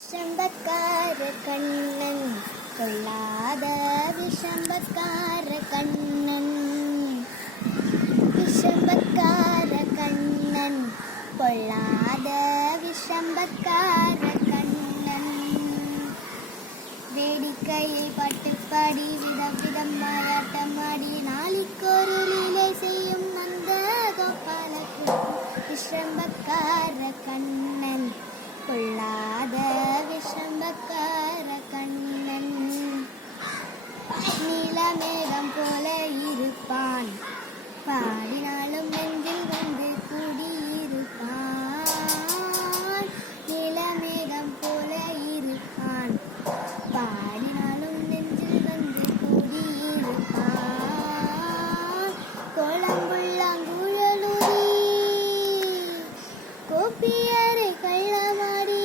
விஷம்பக்கார கண்ணன் கொள்ளாத விஷம்பக்கார கண்ணன், விஷம்பக்கார கண்ணன் கொள்ளாத விஷம்பக்கார கண்ணன். வேடிக்கையை பாட்டுப்பாடி விதம் விதமாய் ஆட்டமாடி நாளிக்கொரு லீலை செய்யும் அந்த கோபாலகிருஷ்ணன். விஷம்பக்கார கண்ணன் கொள்ளாத விஷம்பக்கார கண்ணன். நீலமேகம் போல இருப்பான், பாடினாலும் நெஞ்சில் வந்து கூடியிருப்பான். நீலமேகம் போல இருப்பான், பாடினாலும் நெஞ்சில் வந்து கூடியிருப்பான். கோலம்புள்ளாங்குழலூரி கோபியரை கள்ளமாடி,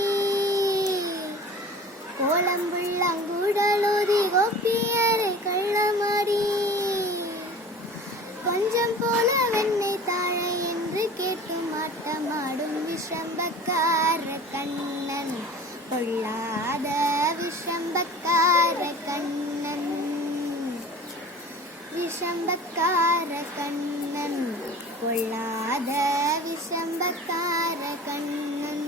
கோலம்புள்ளாங்குழலூரி கோபியரை கள்ளமாடி, கொஞ்சம் போல வெண்ணை தாழை என்று கேட்டும் ஆட்டமாடும் விஷம்பக்கார கண்ணன் கொள்ளாத விஷம்பக்கார கண்ணன். விஷம்பக்கார கண்ணன் கொள்ளாத விஷம்பக்கார கண்ணன்.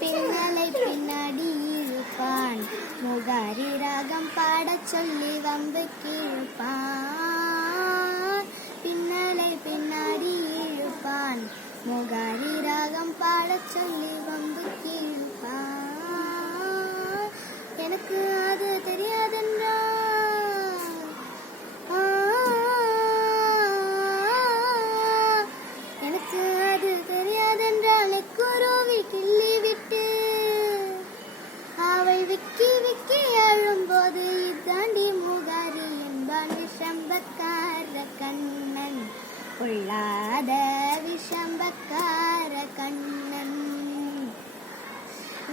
பின்னலை பின்னாடி இருப்பான், முகாரி ராகம் பாடச் சொல்லி வம்புக்கு இழுப்பான். பின்னலை பின்னாடி இழுப்பான், முகாரி ராகம் பாடச் சொல்லி வம்புக்கு இழுப்பான். எனக்கு அது தெரியாதென்றா, எனக்கு அது தெரியாதென்றால் குருவி கிள்ளி விட்டு அவள் விக்கி விக்கி அழும்போது இதாண்டி முகாரி என்பான். விஷம்பக்கார கண்ணன் கொள்ளாத விஷம்பக்கார கண்ணன்.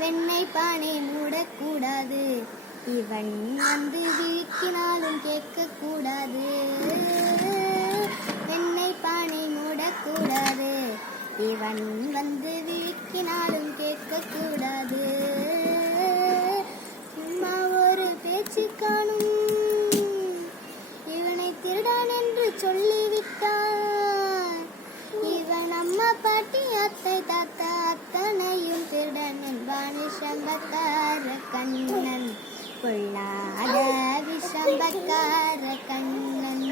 வெண்ணெய் பானை மூடக்கூடாது, இவன் வந்து விழிக்கினாலும் கேட்கக்கூடாது. வெண்ணெய் பானை மூடக்கூடாது, இவன் வந்து விழிக்கினாலும் கேட்கக்கூடாது. சும்மா ஒரு பேச்சு காணும், இவனை திருடான் என்று சொல்லிவிட்டார். இவன் அம்மா பாட்டி அத்தை தாத்தா அத்தனையும் திருடன் என்பான். விஷம்பக்கார கண்ணன் கொள்ளாத விஷம்பக்கார கண்ணன்.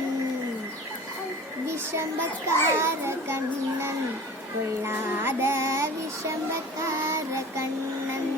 விஷம்பக்கார கண்ணன் கொள்ளாத விஷம்பக்கார கண்ணன்.